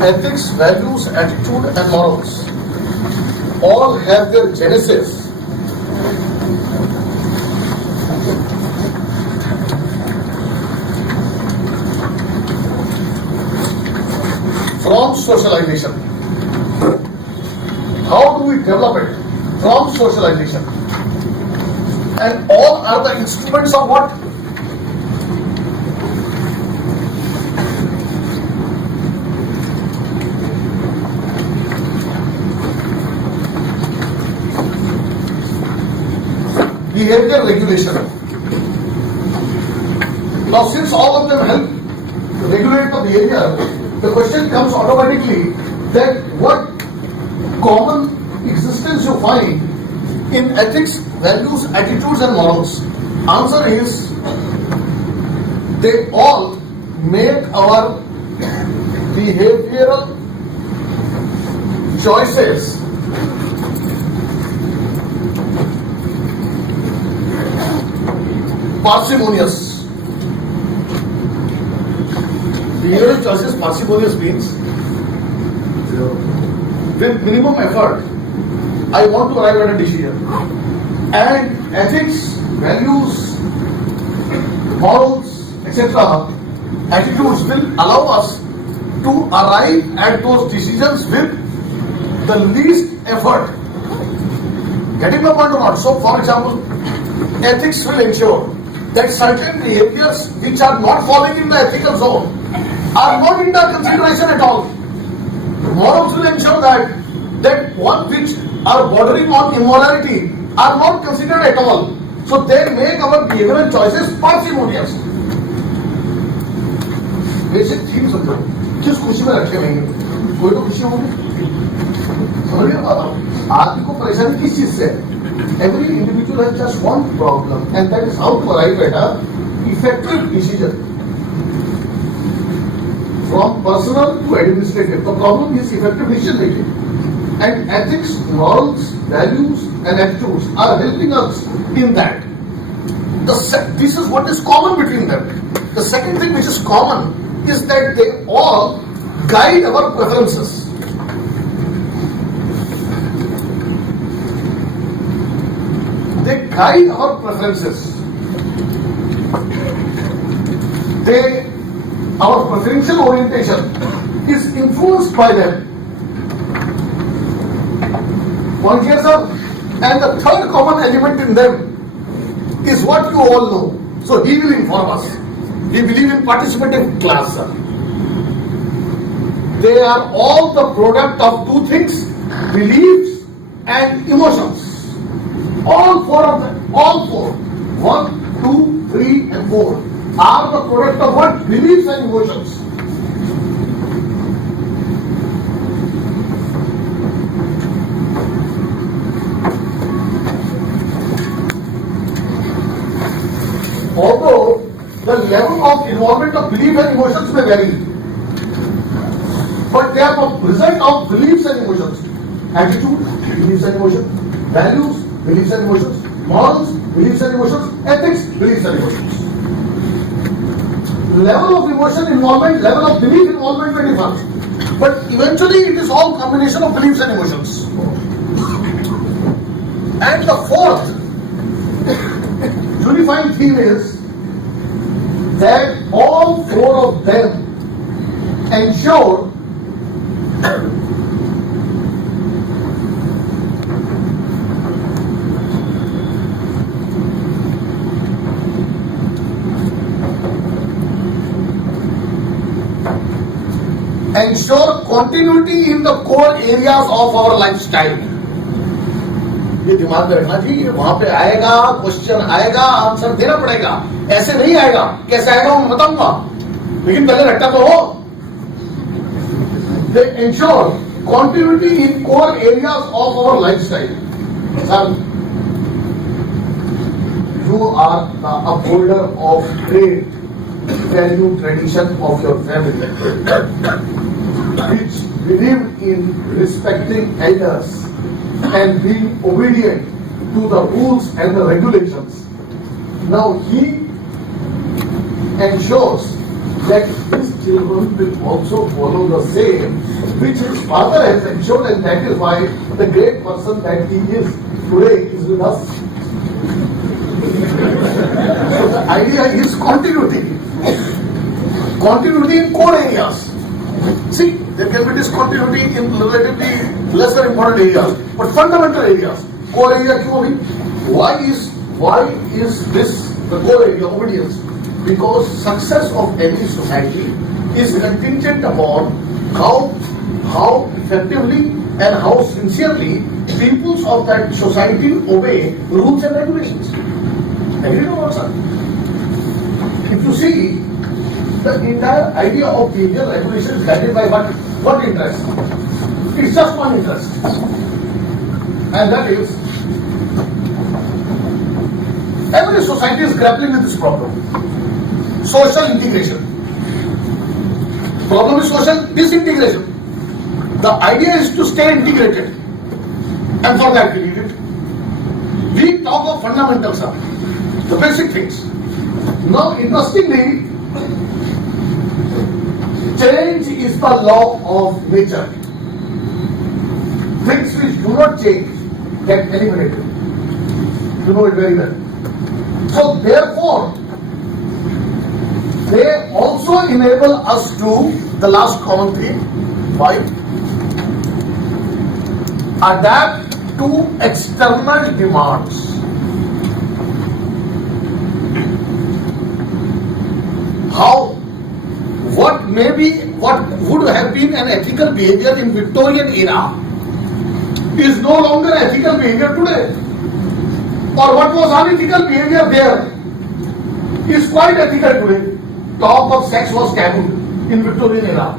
ethics, values, attitude and morals all have their genesis from socialization. How do we develop it? From socialization. And all are the instruments of what? Behavior regulation. Now, since all of them help regulate the behavior, the question comes automatically that what common existence you find in ethics, values, attitudes and morals? Answer is they all make our behavioral choices parsimonious. Behavioral choices parsimonious means with minimum effort I want to arrive at a decision. And ethics, values, morals, etc., attitudes will allow us to arrive at those decisions with the least effort. Getting the point or not? So, for example, ethics will ensure that certain behaviors which are not falling in the ethical zone are not in the consideration at all. Morals will ensure that one which are bordering on immorality are not considered at all. So they make our behavioral choices parsimonious. Basic theme समझो, किस खुशी में रखे रहेंगे? कोई तो खुशी होगी, समझ रहे हो? आदमी को परेशानी किस चीज से? Every individual has just one problem, and that is how to arrive at a effective decision. From personal to administrative, the problem is effective decision making. And ethics, morals, values, and attitudes are helping us in that. This is what is common between them. The second thing which is common is that they all guide our preferences. They guide our preferences. Our preferential orientation is influenced by them. Point here, sir. And the third common element in them is what you all know. So he will inform us. We believe in participative class, sir. They are all the product of two things: beliefs and emotions. All four of them, all four, 1, 2, 3 and 4 are the product of what? Beliefs and emotions. Although the level of involvement of belief and emotions may vary, but they are the result of beliefs and emotions. Attitude, beliefs and emotions. Values, beliefs and emotions. Morals, beliefs and emotions. Ethics, beliefs and emotions. Level of emotion involvement, level of belief involvement may differ, but eventually it is all combination of beliefs and emotions. And the fourth unifying theme is that all four of them ensure continuity in the core areas of our lifestyle. ये दिमाग में रखना चाहिए, वहां पे आएगा question, आएगा answer देना पड़ेगा, ऐसे नहीं आएगा. कैसे आएगा मैं बताऊंगा, लेकिन पहले रट्टा तो हो. They ensure continuity in core areas of our lifestyle. Sir, you are the upholder of great value tradition of your family, which believe in respecting elders and being obedient to the rules and the regulations. Now he ensures that his children will also follow the same which his father has ensured, and that is why the great person that he is today is with us. So the idea is continuity. Continuity in core areas. See, there can be discontinuity in relatively lesser important areas, but fundamental areas. Core area क्यों अभी? Why is this the core area? Obedience. Because success of any society is contingent upon how effectively and how sincerely peoples of that society obey rules and regulations. Agree or not, sir? If you see, the entire idea of behavior regulation is guided by what interest? It's just one interest, and that is every society is grappling with this problem. Social integration. Problem is social disintegration. The idea is to stay integrated, and for that we need it. We talk of fundamentals, the basic things. Now, interestingly, change is the law of nature. Things which do not change get eliminated. You know it very well. So, therefore, they also enable us to, the last common theme, why? Adapt to external demands. What would have been an ethical behavior in Victorian era is no longer ethical behavior today. Or what was unethical behavior there is quite ethical today. Talk of sex was taboo in Victorian era.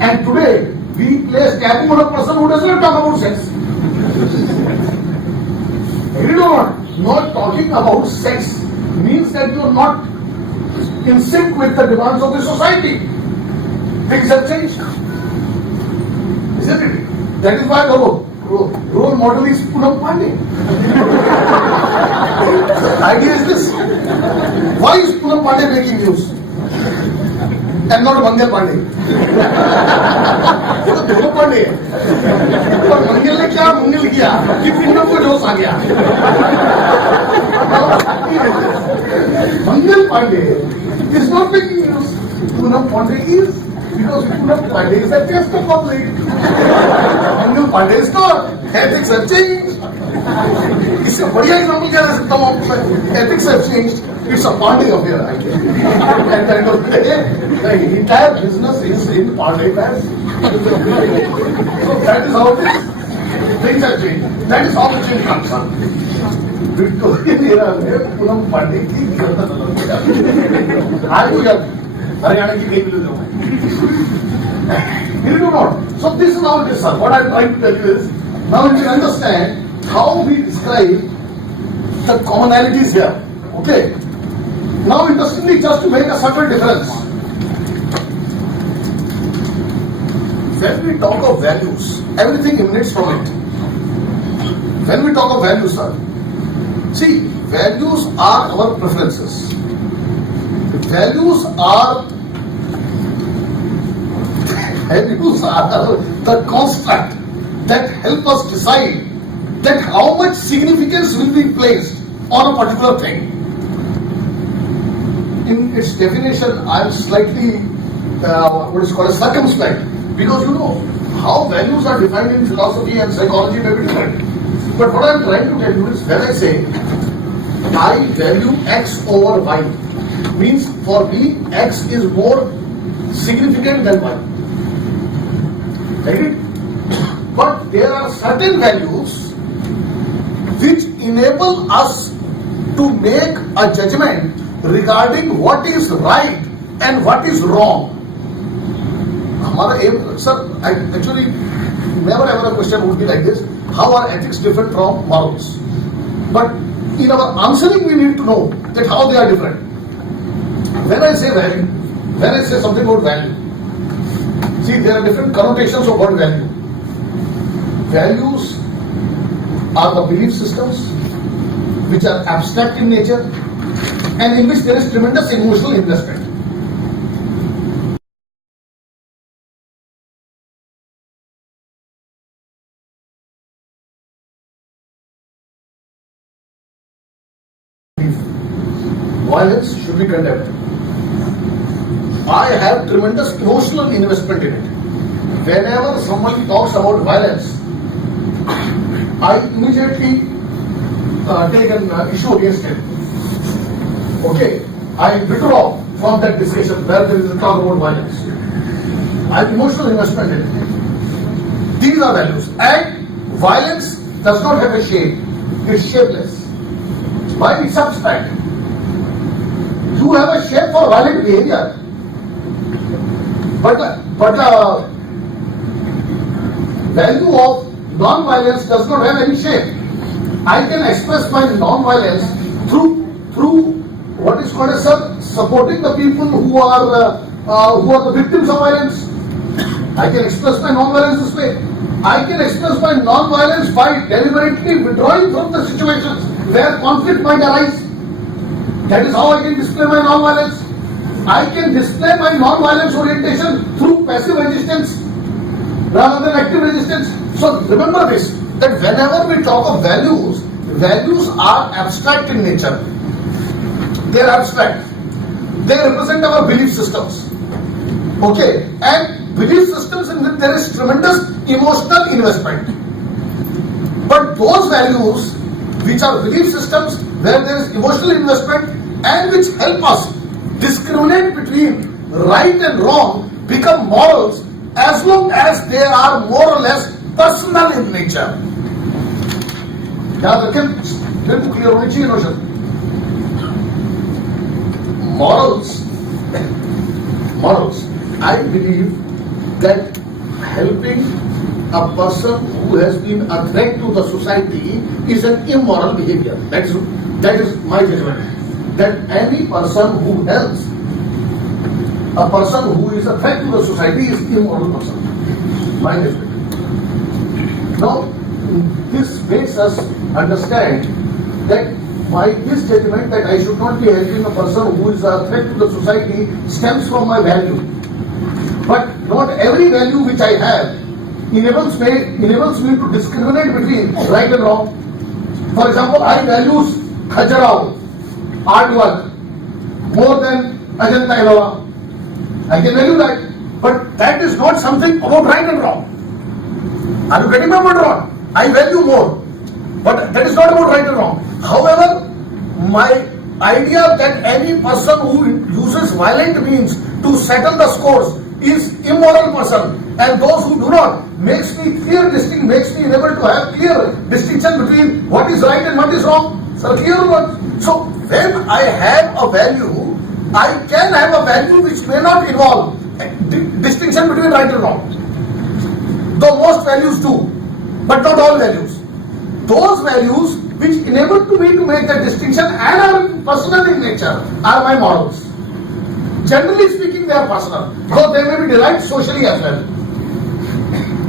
And today, we place taboo on a person who does not talk about sex. Agree or not? Not talking about sex means that you are not in sync with the demands of the society. Things have changed. Isn't it? That is why the role model is Poonam Pandey. The idea is this. Why is Poonam Pandey making news? And not Mangal Pandey. वो तो दोनों पांडे हैं। पर मंगल ने क्या मंगल किया कि पूनम को जोश आ गया। Mangal Pandey is not making news. Poonam Pandey is, because Poonam Pandey is the test of public. Mangal Pandey is not. Ethics have changed. इससे बढ़िया एग्जाम्पल क्या दे सकता हूँ आपको? Ethics have changed. It's a Pandey affair, I guess. At the end of the day, the entire business is in Pandey hands. So that is how it is. Things have changed. That is how the change comes on. Victorian era में पूनम पांडे की गर्दन अलग हो जाती है। आज वो याद हरियाणा की कई मिले जाऊँ। You do not. So this is how it is, sir. What I am trying to tell you is, now you can understand how we describe the commonalities here. Okay. Now, interestingly, just to make a subtle difference, when we talk of values, everything emanates from it. When we talk of values, sir, see, values are our preferences. Values are the construct that help us decide that how much significance will be placed on a particular thing. In its definition, I am slightly what is called a circumspect, because you know how values are defined in philosophy and psychology may be different. But what I am trying to tell you is, when I say I value X over Y, means for me X is more significant than Y. Right? But there are certain values which enable us to make a judgment regarding what is right and what is wrong. हमारा aim, sir, actually never ever a question would be like this: how are ethics different from morals? But in our answering, we need to know that how they are different. When I say value, when I say something about value, see, there are different connotations of what value. Values are the belief systems which are abstract in nature and in which there is tremendous emotional investment. violence should be condemned. I have tremendous emotional investment in it. Whenever somebody talks about violence, I immediately take an issue against it. Okay, I withdraw from that discussion where there is a talk about violence. I have emotional investment in it. These are values. And violence does not have a shape. It's shapeless. Why? It's abstract. You have a shape for violent behavior. But the value of non-violence does not have any shape. I can express my non-violence through what is called as supporting the people who are the victims of violence. I can express my non-violence this way. I can express my non-violence by deliberately withdrawing from the situations where conflict might arise. That is how I can display my non-violence. I can display my non-violence orientation through passive resistance rather than active resistance. So remember this, that whenever we talk of values, values are abstract in nature. They are abstract. They represent our belief systems. Okay, and belief systems in which there is tremendous emotional investment. But those values which are belief systems where there is emotional investment and which help us discriminate between right and wrong become morals as long as they are more or less personal in nature. याद रखें, बिल्कुल clear होनी चाहिए notion. Morals. I believe that helping a person who has been a threat to the society is an immoral behavior. That is my judgment. That any person who helps a person who is a threat to the society is an immoral person. My judgment. Now, this makes us understand that this judgment that I should not be helping a person who is a threat to the society stems from my value. But not every value which I have enables me to discriminate between right and wrong. For example, I value Khajuraho, artwork, more than Ajanta Ellora. I can value that. But that is not something about right and wrong. Are you getting my point or not? I value more. But that is not about right and wrong. However, my idea that any person who uses violent means to settle the scores is immoral person, and those who do not makes me able to have clear distinction between what is right and what is wrong. So clear one. So when I have a value, I can have a value which may not involve distinction between right and wrong. Though most values do, but not all values. Those values which enable to me to make that distinction and are personal in nature are my morals. Generally speaking, they are personal, because they may be derived socially as well.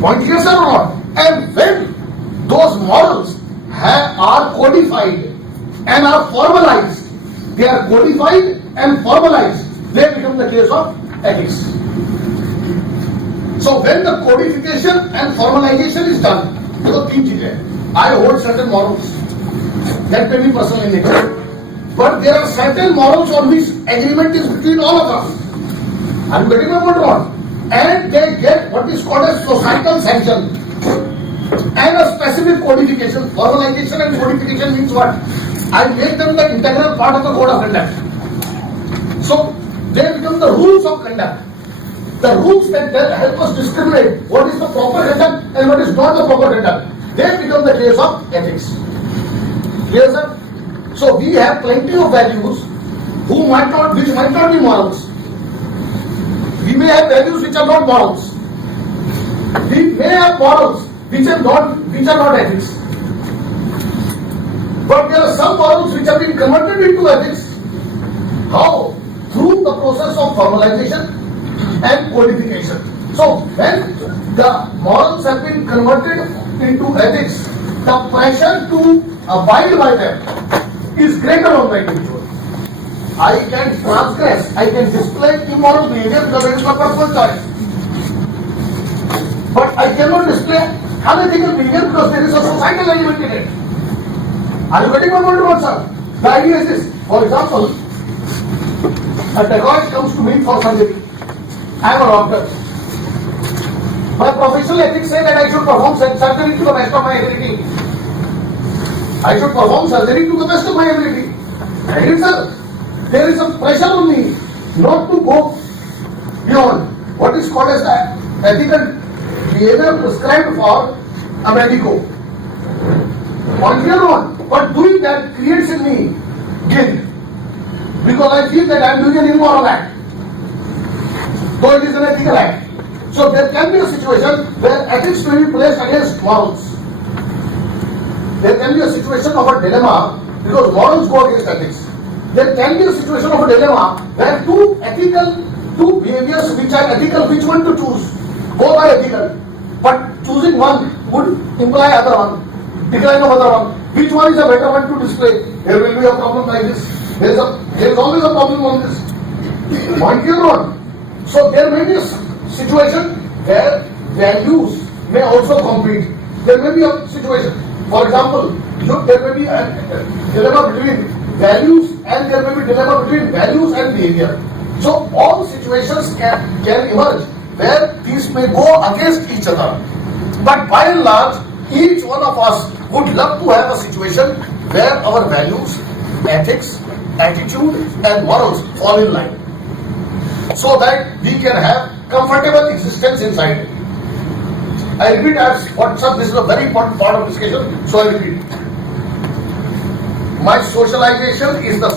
Point clear, sir, or not? And when those morals are codified and are formalized, they are codified and formalized, they become the case of ethics. So when the codification and formalization is done, देखो तीन चीजें. I hold certain morals that may be personal in nature, but there are certain morals on which agreement is between all of us. Are you getting my point or not? And they get what is called as societal sanction and a specific codification. Formalization and codification means what? I make them the integral part of the code of conduct. So they become the rules of conduct. The rules that help us discriminate what is the proper conduct and what is not the proper conduct. They become the case of ethics. Clear, sir? So we have plenty of values which might not be morals. We may have values which are not morals. We may have morals which are not ethics. But there are some morals which have been converted into ethics. How? Through the process of formalization and codification. So when the morals have been converted into ethics, the pressure to abide by them is greater on the individual. I can transgress, I can display immoral behavior because it is my personal choice. But I cannot display unethical behavior because there is a societal element in it. Are you getting my point or not, sir? The idea is this. For example, A dacoit comes to me for surgery. I am a doctor. My professional ethics say that I should perform surgery to the best of my ability. I should perform surgery to the best of my ability. And sir, there is a pressure on me not to go beyond what is called as the ethical behavior prescribed for a medico. Point clear one. But doing that creates in me guilt. Because I feel that I am doing an immoral act. Though it is an ethical act. So there can be a situation where ethics may be placed against morals. There can be a situation of a dilemma because morals go against ethics. There can be a situation of a dilemma where two behaviors which are ethical, which one to choose? Both are ethical. But choosing one would imply other one. Decline of other one. Which one is a better one to display? There will be a problem like this. There is always a problem on this. Point clear one. So there may be a situation where values may also compete. There may be a situation. For example, there may be a dilemma between values and there may be a dilemma between values and behavior. So all situations can emerge where these may go against each other. But by and large, each one of us would love to have a situation where our values, ethics, attitude and morals fall in line. So that we can have comfortable existence inside. I repeat, this is a very important part of discussion, so I repeat. My socialization is the